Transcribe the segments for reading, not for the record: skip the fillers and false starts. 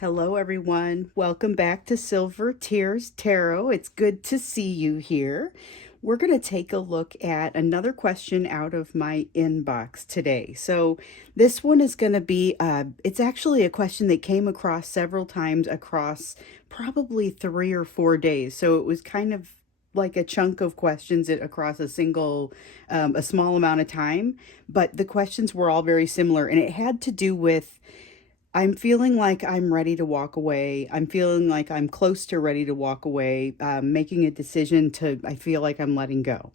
Hello, everyone. Welcome back to Silver Tears Tarot. It's good to see you here. We're going to take a look at another question out of my inbox today. So, this one is going to be it's actually a question that came across several times across probably 3 or 4 days. So, it was kind of like a chunk of questions across a small amount of time. But the questions were all very similar, and it had to do with I'm feeling like I'm ready to walk away. I'm feeling like I'm close to ready to walk away, making a decision I feel like I'm letting go.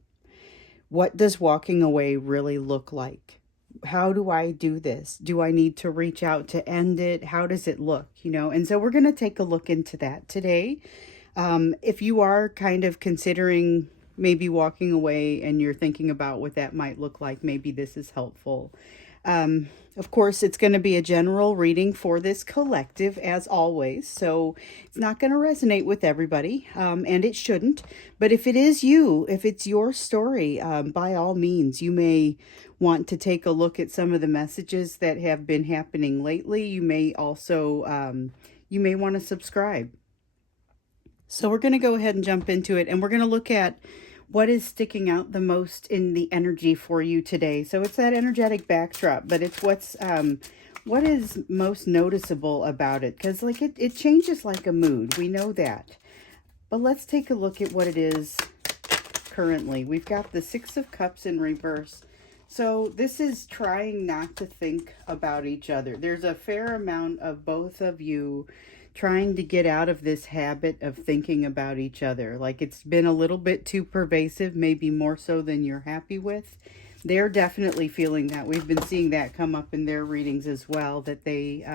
What does walking away really look like? How do I do this? Do I need to reach out to end it? How does it look? And so we're going to take a look into that today. If you are kind of considering maybe walking away and you're thinking about what that might look like, maybe this is helpful. Of course, it's going to be a general reading for this collective, as always, so it's not going to resonate with everybody, and it shouldn't. But if it is you, if it's your story, by all means, you may want to take a look at some of the messages that have been happening lately. You may also, you may want to subscribe. So we're going to go ahead and jump into it, and we're going to look at what is sticking out the most in the energy for you today. So it's that energetic backdrop, but it's what is most noticeable about it, because like it changes like a mood. We know that. But let's take a look at what it is currently. We've got the Six of Cups in reverse. So this is trying not to think about each other. There's a fair amount of both of you trying to get out of this habit of thinking about each other. Like it's been a little bit too pervasive, maybe more so than you're happy with. They're definitely feeling that. We've been seeing that come up in their readings as well, that they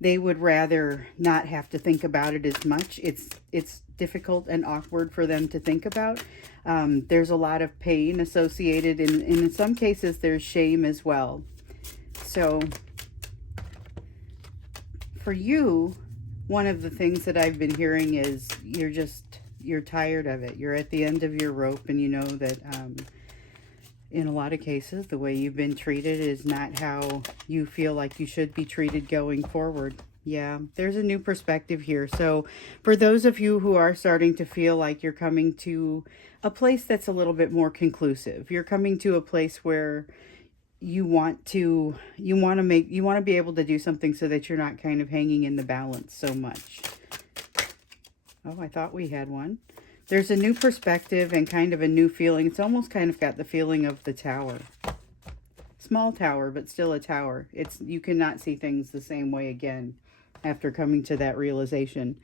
would rather not have to think about it as much. It's difficult and awkward for them to think about. There's a lot of pain associated, and in some cases there's shame as well. So for you, one of the things that I've been hearing is you're tired of it. You're at the end of your rope, and you know that in a lot of cases, the way you've been treated is not how you feel like you should be treated going forward. Yeah, there's a new perspective here. So for those of you who are starting to feel like you're coming to a place that's a little bit more conclusive, you're coming to a place where you want to be able to do something so that you're not kind of hanging in the balance so much. Oh, I thought we had one. There's a new perspective and kind of a new feeling. It's almost kind of got the feeling of the tower. Small tower, but still a tower. You cannot see things the same way again after coming to that realization.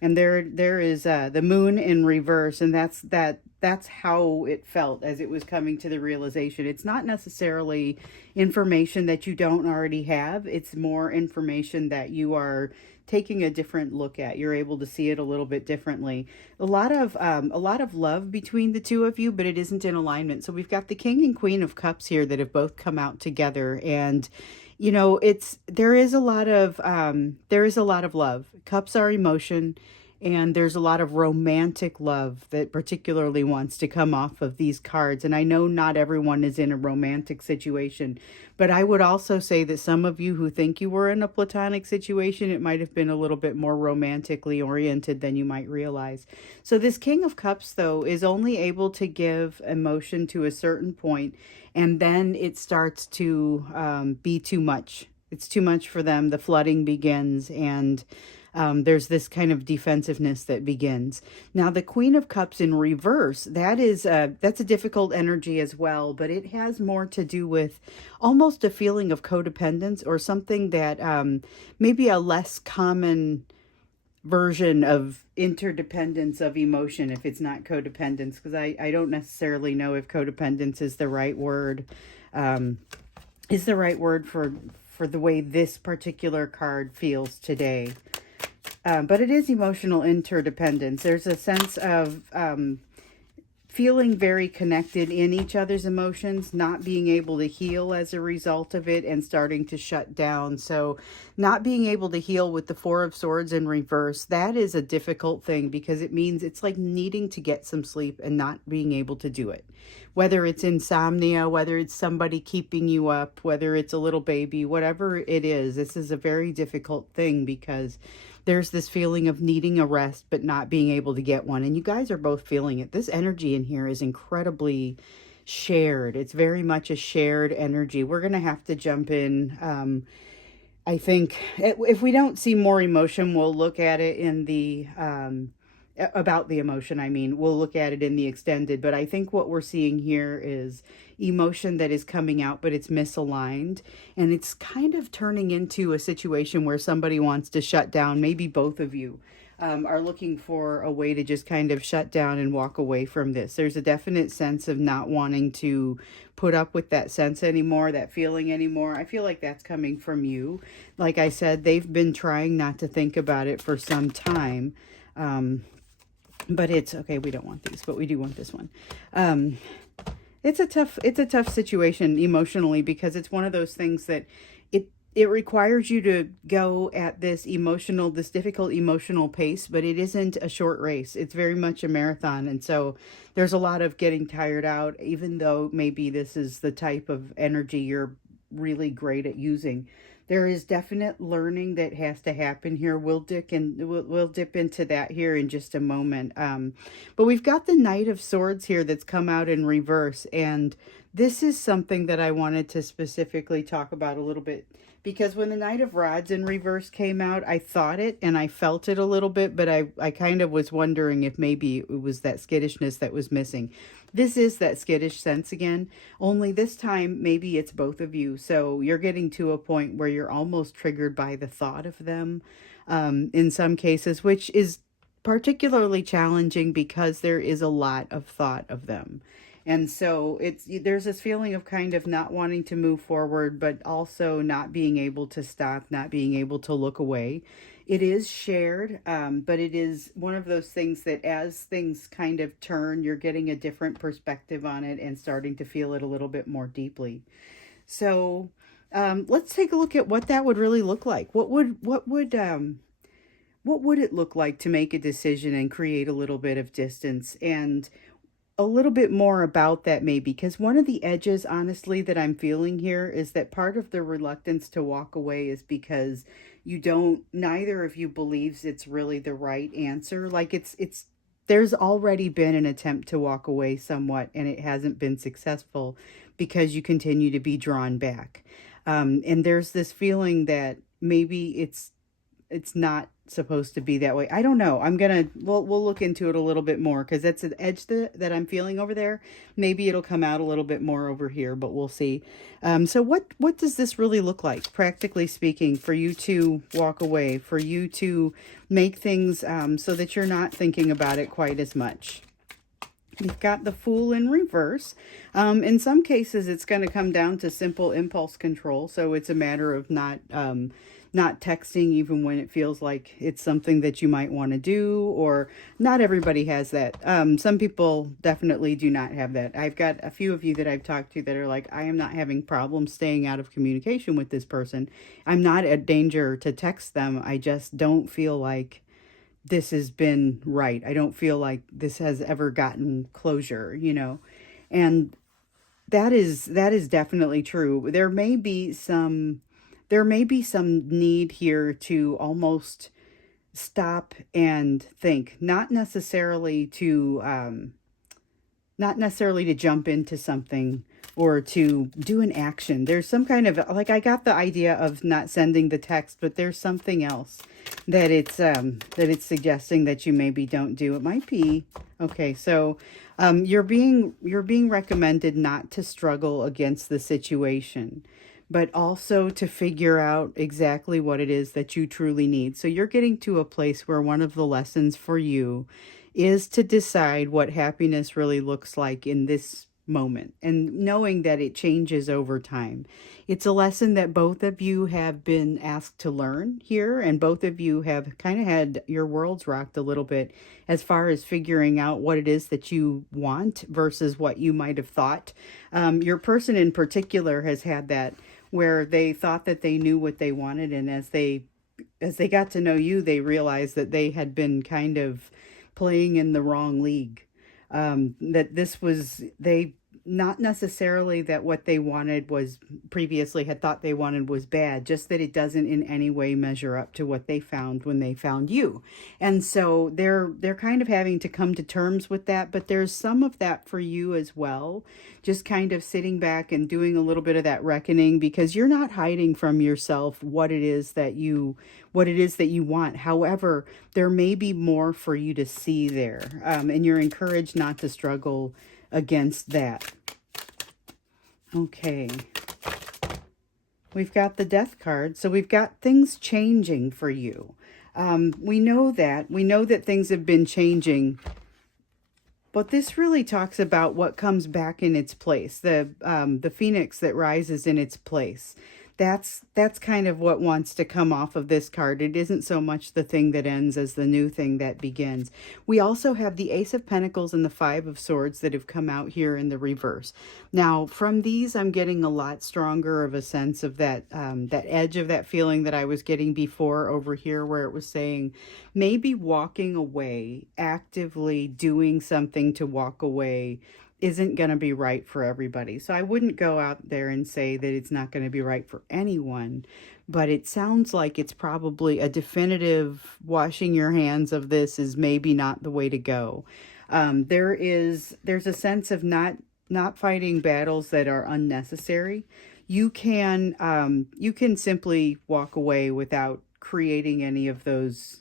And there is the moon in reverse, and that's how it felt as it was coming to the realization. It's not necessarily information that you don't already have. It's more information that you are taking a different look at. You're able to see it a little bit differently. A lot of love between the two of you, but it isn't in alignment. So we've got the King and Queen of Cups here that have both come out together, and there is a lot of love. Cups are emotion, and there's a lot of romantic love that particularly wants to come off of these cards. And I know not everyone is in a romantic situation, but I would also say that some of you who think you were in a platonic situation, it might have been a little bit more romantically oriented than you might realize. So this King of Cups, though, is only able to give emotion to a certain point, and then it starts to be too much. It's too much for them. The flooding begins, and there's this kind of defensiveness that begins. Now, the Queen of Cups in reverse, that's a difficult energy as well, but it has more to do with almost a feeling of codependence, or something that maybe a less common version of interdependence of emotion, if it's not codependence, because I don't necessarily know if codependence is the right word, for the way this particular card feels today. But it is emotional interdependence. There's a sense of feeling very connected in each other's emotions, not being able to heal as a result of it, and starting to shut down. So, not being able to heal with the Four of Swords in reverse, that is a difficult thing because it means it's like needing to get some sleep and not being able to do it. Whether it's insomnia, whether it's somebody keeping you up, whether it's a little baby, whatever it is, this is a very difficult thing because there's this feeling of needing a rest but not being able to get one. And you guys are both feeling it. This energy in here is incredibly shared. It's very much a shared energy. We're going to have to jump in. I think if we don't see more emotion, we'll look at it in the about the emotion. I mean, we'll look at it in the extended, but I think what we're seeing here is emotion that is coming out, but it's misaligned, and it's kind of turning into a situation where somebody wants to shut down. Maybe both of you are looking for a way to just kind of shut down and walk away from this. There's a definite sense of not wanting to put up with that sense anymore, that feeling anymore. I feel like that's coming from you. Like I said, they've been trying not to think about it for some time. But it's okay. We don't want these, but we do want this one. It's a tough situation emotionally because it's one of those things that it requires you to go at this difficult emotional pace, but it isn't a short race. It's very much a marathon. And so there's a lot of getting tired out, even though maybe this is the type of energy you're really great at using. There is definite learning that has to happen here. We'll dip into that here in just a moment. But we've got the Knight of Swords here that's come out in reverse. And this is something that I wanted to specifically talk about a little bit. Because when the Knight of Rods in reverse came out, I thought it and I felt it a little bit. But I kind of was wondering if maybe it was that skittishness that was missing. This is that skittish sense again, only this time maybe it's both of you. So you're getting to a point where you're almost triggered by the thought of them in some cases, which is particularly challenging because there is a lot of thought of them. And so there's this feeling of kind of not wanting to move forward, but also not being able to stop, not being able to look away. It is shared, but it is one of those things that as things kind of turn, you're getting a different perspective on it and starting to feel it a little bit more deeply. So let's take a look at what that would really look like. What would it look like to make a decision and create a little bit of distance and a little bit more about that maybe, because one of the edges, honestly, that I'm feeling here is that part of the reluctance to walk away is because neither of you believes it's really the right answer. Like there's already been an attempt to walk away somewhat and it hasn't been successful because you continue to be drawn back. And there's this feeling that maybe it's not supposed to be that way. I don't know. We'll look into it a little bit more because that's an edge that I'm feeling over there. Maybe it'll come out a little bit more over here, but we'll see. So what does this really look like, practically speaking, for you to walk away, for you to make things so that you're not thinking about it quite as much? We've got the Fool in reverse. In some cases, it's going to come down to simple impulse control. So it's a matter of not texting even when it feels like it's something that you might want to do, or not everybody has that. Some people definitely do not have that. I've got a few of you that I've talked to that are like, I am not having problems staying out of communication with this person. I'm not at danger to text them. I just don't feel like this has been right. I don't feel like this has ever gotten closure, and that is definitely true. There may be some need here to almost stop and think, not necessarily to jump into something or to do an action. There's some kind of, like, I got the idea of not sending the text, but there's something else that it's suggesting that you maybe don't do. It might be, okay, so you're being recommended not to struggle against the situation, but also to figure out exactly what it is that you truly need. So you're getting to a place where one of the lessons for you is to decide what happiness really looks like in this moment and knowing that it changes over time. It's a lesson that both of you have been asked to learn here, and both of you have kind of had your worlds rocked a little bit as far as figuring out what it is that you want versus what you might have thought. Your person in particular has had that where they thought that they knew what they wanted, and as they got to know you, they realized that they had been kind of playing in the wrong league. That this was, they, not necessarily that what they wanted was previously had thought they wanted was bad, just that it doesn't in any way measure up to what they found when they found you. And so they're kind of having to come to terms with that, but there's some of that for you as well. Just kind of sitting back and doing a little bit of that reckoning, because you're not hiding from yourself what it is that you want. However, there may be more for you to see there. And you're encouraged not to struggle against that. Okay. We've got the Death card. So we've got things changing for you. We know that. We know that things have been changing. But this really talks about what comes back in its place. The phoenix that rises in its place. That's kind of what wants to come off of this card. It isn't so much the thing that ends as the new thing that begins. We also have the Ace of Pentacles and the Five of Swords that have come out here in the reverse. Now, from these, I'm getting a lot stronger of a sense of that, that edge of that feeling that I was getting before over here, where it was saying maybe walking away, actively doing something to walk away, isn't going to be right for everybody. So I wouldn't go out there and say that it's not going to be right for anyone, but it sounds like it's probably a definitive washing your hands of this is maybe not the way to go. There's a sense of not fighting battles that are unnecessary. You can simply walk away without creating any of those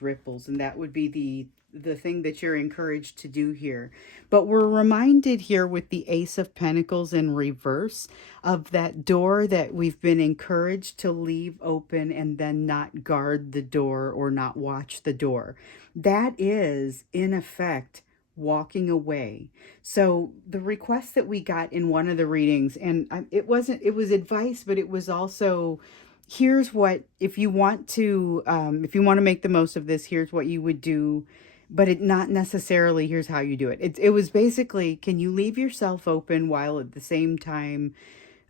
ripples, and that would be the thing that you're encouraged to do here. But we're reminded here with the Ace of Pentacles in reverse of that door that we've been encouraged to leave open and then not guard the door or not watch the door. That is, in effect, walking away. So the request that we got in one of the readings, and it was advice, but it was also, here's what, if you want to make the most of this, here's what you would do. But it not necessarily here's how you do it. It was basically, can you leave yourself open while at the same time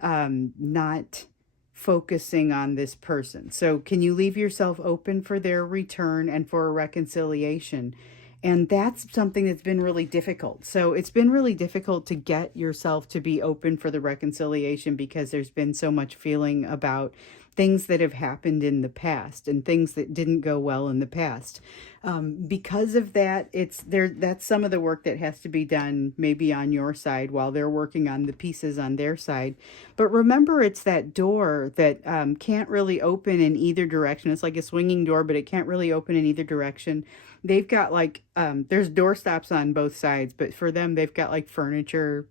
not focusing on this person? So can you leave yourself open for their return and for a reconciliation? And that's something that's been really difficult. So it's been really difficult to get yourself to be open for the reconciliation, because there's been so much feeling about things that have happened in the past and things that didn't go well in the past. Because of that, that's some of the work that has to be done maybe on your side while they're working on the pieces on their side. But remember, it's that door that can't really open in either direction. It's like a swinging door, but it can't really open in either direction. They've got like, there's door stops on both sides, but for them, they've got like furniture,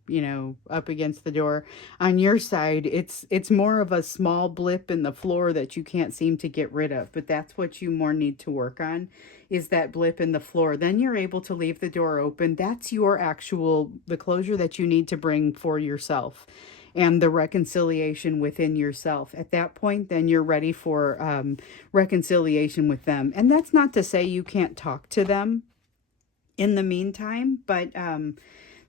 up against the door. On your side, it's more of a small blip in the floor that you can't seem to get rid of, but that's what you more need to work on, is that blip in the floor. Then you're able to leave the door open. That's the closure that you need to bring for yourself and the reconciliation within yourself. At that point, then you're ready for reconciliation with them. And that's not to say you can't talk to them in the meantime, but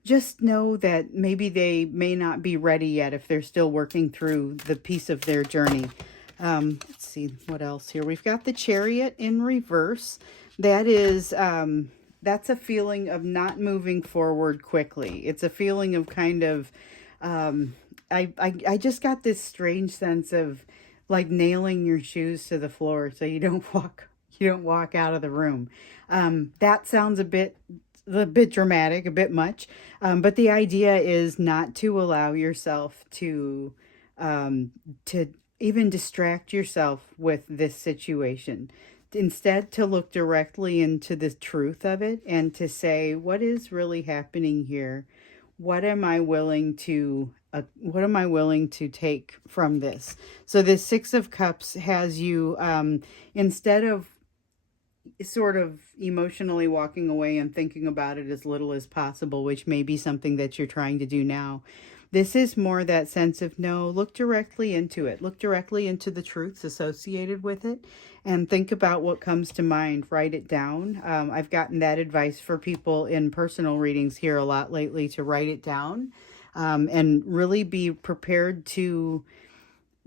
just know that maybe they may not be ready yet if they're still working through the piece of their journey. Let's see what else here. We've got the Chariot in reverse. That is, that's a feeling of not moving forward quickly. It's a feeling of kind of, I just got this strange sense of like nailing your shoes to the floor so you don't walk out of the room. That sounds a bit dramatic, a bit much. But the idea is not to allow yourself to even distract yourself with this situation. Instead, to look directly into the truth of it and to say, what is really happening here? What am I willing to take from this? So this Six of Cups has you, instead of sort of emotionally walking away and thinking about it as little as possible, which may be something that you're trying to do now. This is more that sense of no, look directly into it. Look directly into the truths associated with it and think about what comes to mind. Write it down. I've gotten that advice for people in personal readings here a lot lately to write it down and really be prepared to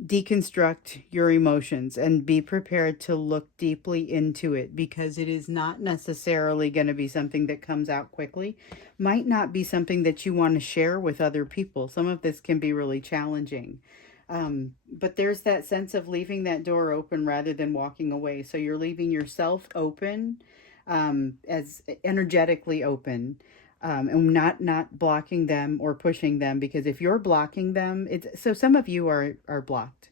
deconstruct your emotions and be prepared to look deeply into it, because it is not necessarily going to be something that comes out quickly. Might not be something that you want to share with other people. Some of this can be really challenging. But there's that sense of leaving that door open rather than walking away. So you're leaving yourself open, as energetically open, and not blocking them or pushing them, because if you're blocking them, it's so some of you are blocked,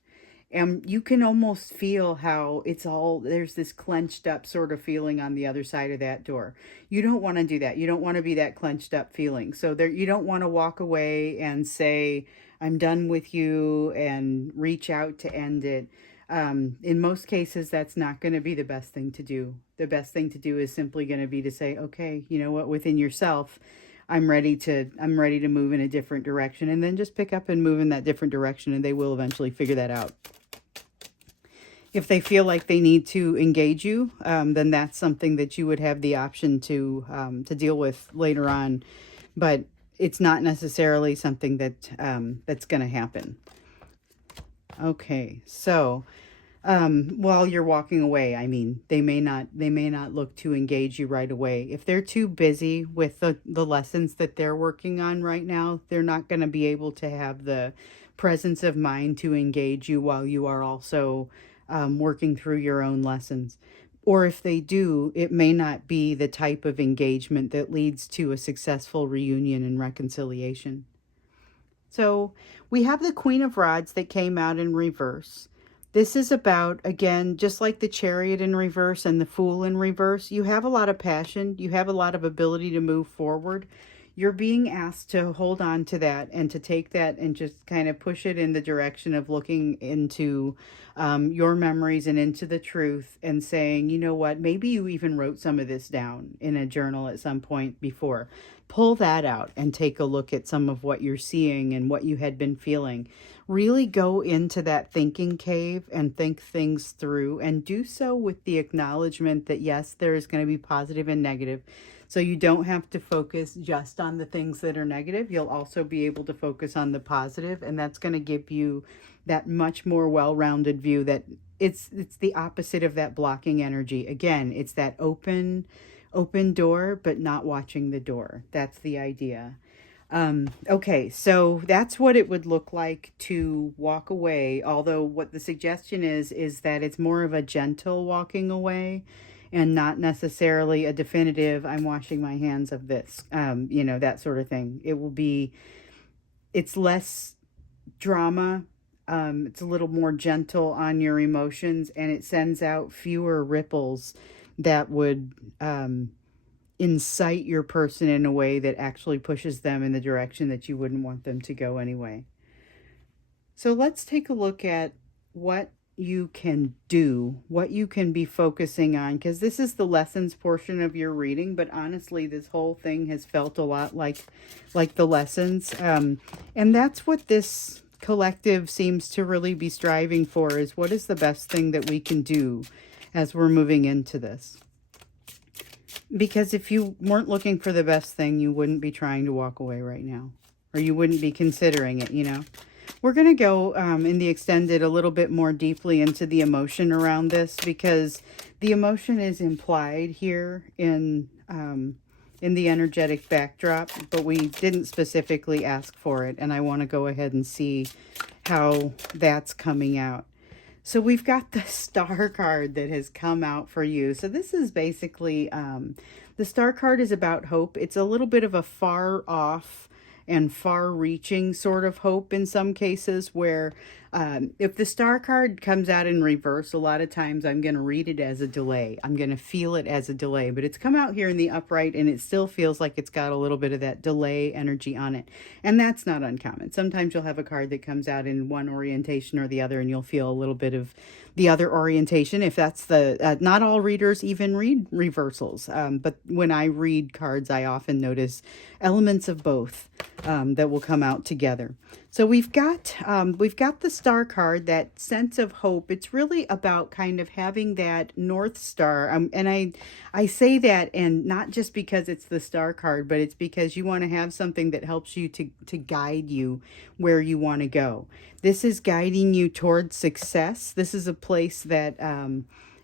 and you can almost feel how it's all, there's this clenched up sort of feeling on the other side of that door. You don't want to do that. You don't want to be that clenched up feeling. So there, you don't want to walk away and say, I'm done with you, and reach out to end it. In most cases, that's not going to be the best thing to do. The best thing to do is simply going to be to say, okay, you know what, within yourself, I'm ready to move in a different direction, and then just pick up and move in that different direction, and they will eventually figure that out. If they feel like they need to engage you, then that's something that you would have the option to deal with later on, but it's not necessarily something that that's going to happen. Okay, so while you're walking away, I mean, they may not look to engage you right away. If they're too busy with the lessons that they're working on right now, they're not going to be able to have the presence of mind to engage you while you are also working through your own lessons. Or if they do, it may not be the type of engagement that leads to a successful reunion and reconciliation. So we have the Queen of Rods that came out in reverse. This is about, again, just like the Chariot in reverse and the Fool in reverse, you have a lot of passion, you have a lot of ability to move forward. You're being asked to hold on to that and to take that and just kind of push it in the direction of looking into your memories and into the truth, and saying, you know what, maybe you even wrote some of this down in a journal at some point before. Pull that out and take a look at some of what you're seeing and what you had been feeling. Really go into that thinking cave and think things through, and do so with the acknowledgement that yes, there is going to be positive and negative. So you don't have to focus just on the things that are negative. You'll also be able to focus on the positive, and that's going to give you that much more well-rounded view that it's the opposite of that blocking energy. Again, it's that open door, but not watching the door. That's the idea. Okay, so that's what it would look like to walk away. Although what the suggestion is that it's more of a gentle walking away, and not necessarily a definitive, I'm washing my hands of this, that sort of thing. It's less drama. It's a little more gentle on your emotions, and it sends out fewer ripples that would incite your person in a way that actually pushes them in the direction that you wouldn't want them to go anyway. So let's take a look at what you can do, what you can be focusing on, because this is the lessons portion of your reading, but honestly, this whole thing has felt a lot like the lessons. And that's what this collective seems to really be striving for, is what is the best thing that we can do as we're moving into this. Because if you weren't looking for the best thing, you wouldn't be trying to walk away right now, or you wouldn't be considering it, We're going to go in the extended a little bit more deeply into the emotion around this, because the emotion is implied here in the energetic backdrop, but we didn't specifically ask for it, and I want to go ahead and see how that's coming out. So we've got the Star card that has come out for you. So this is basically, the Star card is about hope. It's a little bit of a far off and far-reaching sort of hope in some cases, where If the star card comes out in reverse, a lot of times I'm going to read it as a delay. I'm going to feel it as a delay, but it's come out here in the upright and it still feels like it's got a little bit of that delay energy on it. And that's not uncommon. Sometimes you'll have a card that comes out in one orientation or the other and you'll feel a little bit of the other orientation. If that's not all readers even read reversals. But when I read cards, I often notice elements of both that will come out together. So we've got the star card, that sense of hope. It's really about kind of having that North Star. And I say that, and not just because it's the star card, but it's because you want to have something that helps you to guide you where you want to go. This is guiding you towards success. This is a place that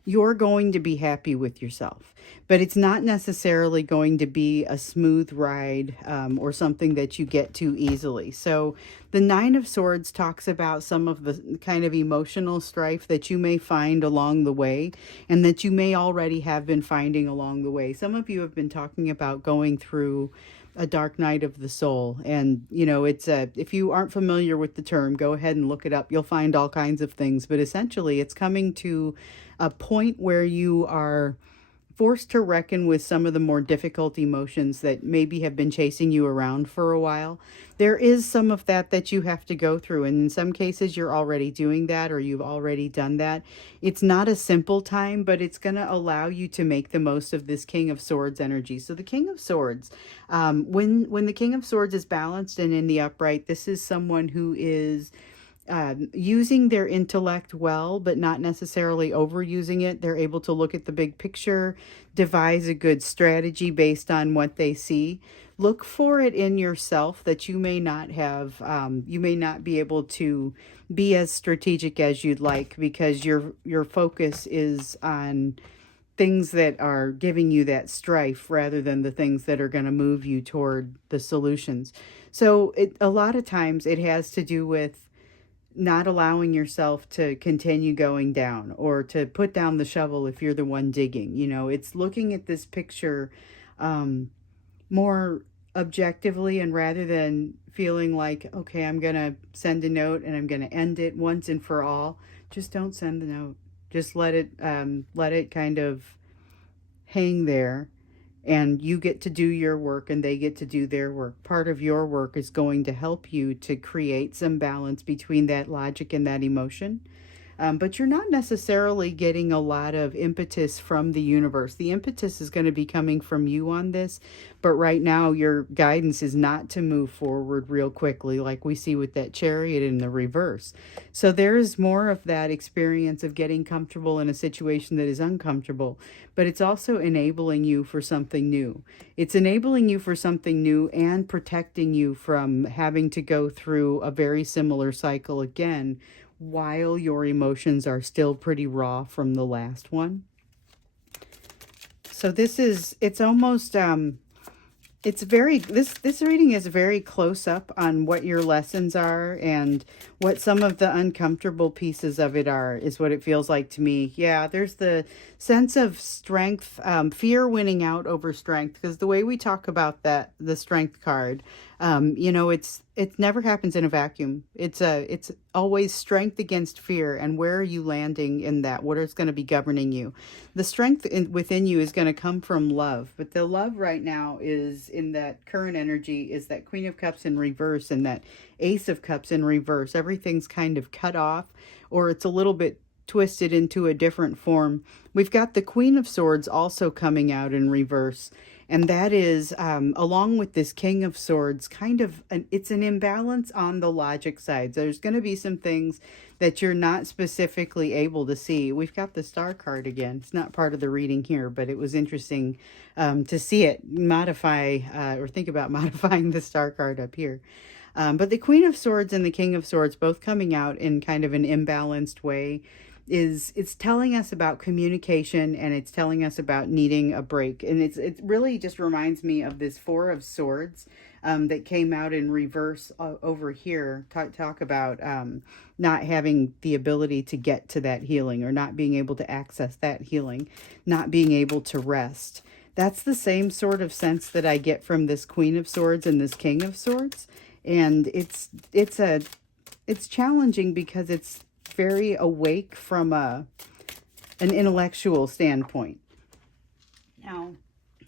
you're going to be happy with yourself, but it's not necessarily going to be a smooth ride or something that you get to easily. So the Nine of Swords talks about some of the kind of emotional strife that you may find along the way and that you may already have been finding along the way. Some of you have been talking about going through a dark night of the soul, and it's if you aren't familiar with the term, go ahead and look it up. You'll find all kinds of things, but essentially it's coming to a point where you are forced to reckon with some of the more difficult emotions that maybe have been chasing you around for a while. There is some of that you have to go through, and in some cases you're already doing that or you've already done that. It's not a simple time, but it's going to allow you to make the most of this King of Swords energy. So the King of Swords, when the King of Swords is balanced and in the upright, this is someone who is using their intellect well, but not necessarily overusing it. They're able to look at the big picture, devise a good strategy based on what they see. Look for it in yourself that you may not have, you may not be able to be as strategic as you'd like because your focus is on things that are giving you that strife rather than the things that are going to move you toward the solutions. So a lot of times it has to do with not allowing yourself to continue going down or to put down the shovel if you're the one digging. It's looking at this picture more objectively, and rather than feeling like, okay, I'm going to send a note and I'm going to end it once and for all, just don't send the note. Just let it kind of hang there, and you get to do your work and they get to do their work. Part of your work is going to help you to create some balance between that logic and that emotion. But you're not necessarily getting a lot of impetus from the universe. The impetus is going to be coming from you on this, but right now your guidance is not to move forward real quickly like we see with that Chariot in the reverse. So there is more of that experience of getting comfortable in a situation that is uncomfortable, but it's also enabling you for something new. It's enabling you for something new and protecting you from having to go through a very similar cycle again, while your emotions are still pretty raw from the last one. So it's almost, this reading is very close up on what your lessons are and what some of the uncomfortable pieces of it are, is what it feels like to me. Yeah, there's the sense of strength, fear winning out over strength, because the way we talk about the strength card, it never happens in a vacuum. It's always strength against fear, and where are you landing in that? What is going to be governing you? The strength within you is going to come from love, but the love right now is in that current energy is that Queen of Cups in reverse and that Ace of Cups in reverse. Everything's kind of cut off, or it's a little bit twisted into a different form. We've got the Queen of Swords also coming out in reverse. And that is, along with this King of Swords, it's an imbalance on the logic side. There's going to be some things that you're not specifically able to see. We've got the Star card again. It's not part of the reading here, but it was interesting to see it modify or think about modifying the Star card up here. But the Queen of Swords and the King of Swords both coming out in kind of an imbalanced way. It's telling us about communication, and it's telling us about needing a break. And it really just reminds me of this Four of Swords that came out in reverse over here. Talk about not having the ability to get to that healing, or not being able to access that healing, not being able to rest. That's the same sort of sense that I get from this Queen of Swords and this King of Swords. And it's it's challenging because it's very awake from an intellectual standpoint. Now,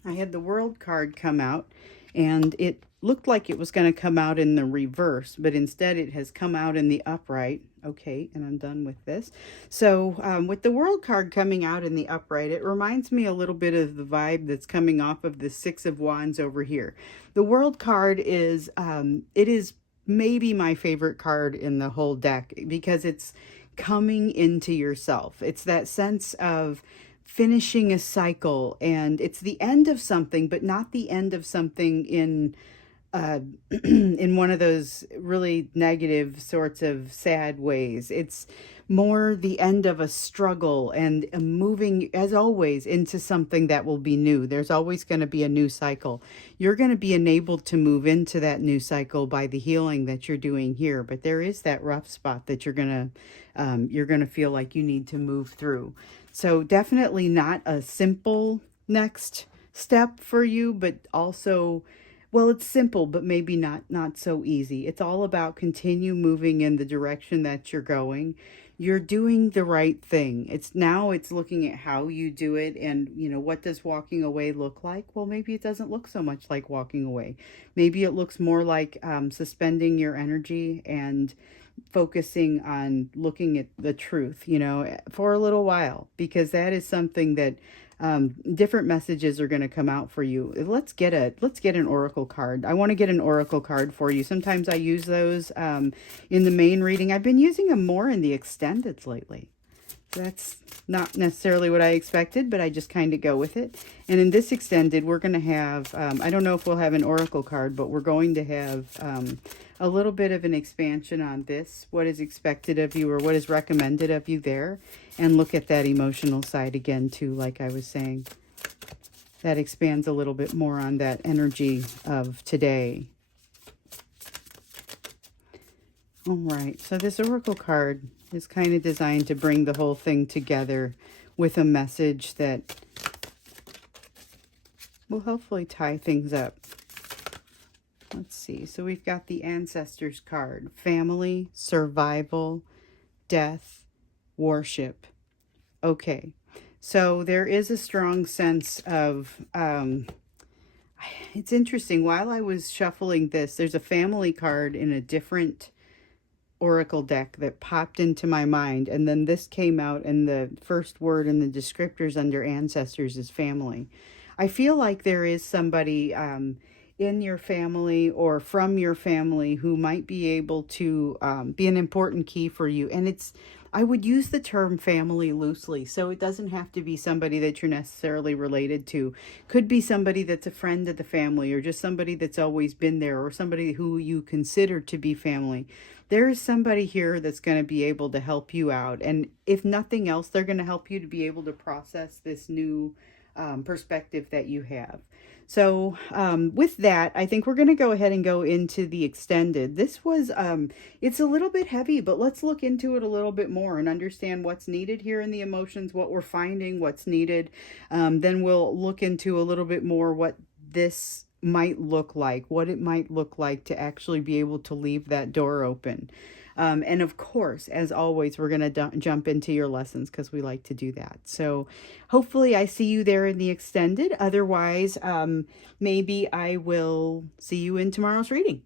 I had the World card come out, and it looked like it was going to come out in the reverse, but instead it has come out in the upright. Okay, and I'm done with this. So with the World card coming out in the upright, it reminds me a little bit of the vibe that's coming off of the Six of Wands over here. The World card is, it is maybe my favorite card in the whole deck because it's coming into yourself. It's that sense of finishing a cycle, and it's the end of something, but not the end of something in in one of those really negative sorts of sad ways. It's more the end of a struggle and moving, as always, into something that will be new. There's always going to be a new cycle. You're going to be enabled to move into that new cycle by the healing that you're doing here, but there is that rough spot that you're gonna feel like you need to move through. So definitely not a simple next step for you, but also, well, it's simple, but maybe not so easy. It's all about continue moving in the direction that you're going. You're doing the right thing. It's looking at how you do it, and what does walking away look like? Well, maybe it doesn't look so much like walking away. Maybe it looks more like suspending your energy and focusing on looking at the truth, for a little while, because that is something that different messages are going to come out for you. Let's get an oracle card. I want to get an oracle card for you. Sometimes I use those in the main reading. I've been using them more in the extendeds lately. That's not necessarily what I expected, but I just kind of go with it. And in this extended, we're going to have, I don't know if we'll have an oracle card, but we're going to have a little bit of an expansion on this, what is expected of you or what is recommended of you there. And look at that emotional side again, too, like I was saying. That expands a little bit more on that energy of today. All right, so this oracle card is kind of designed to bring the whole thing together with a message that will hopefully tie things up. Let's see. So we've got the Ancestors card. Family, survival, death, worship. Okay. So there is a strong sense of, it's interesting. While I was shuffling this, there's a family card in a different oracle deck that popped into my mind, and then this came out, and the first word in the descriptors under Ancestors is family. I feel like there is somebody in your family or from your family who might be able to be an important key for you. And I would use the term family loosely, so it doesn't have to be somebody that you're necessarily related to. Could be somebody that's a friend of the family, or just somebody that's always been there, or somebody who you consider to be family. There is somebody here that's going to be able to help you out. And if nothing else, they're going to help you to be able to process this new perspective that you have. So with that, I think we're going to go ahead and go into the extended. This was, it's a little bit heavy, but let's look into it a little bit more and understand what's needed here in the emotions, what we're finding, what's needed. Then we'll look into a little bit more what this might look like, what it might look like to actually be able to leave that door open. And of course, as always, we're going to jump into your lessons because we like to do that. So hopefully I see you there in the extended. Otherwise, maybe I will see you in tomorrow's reading.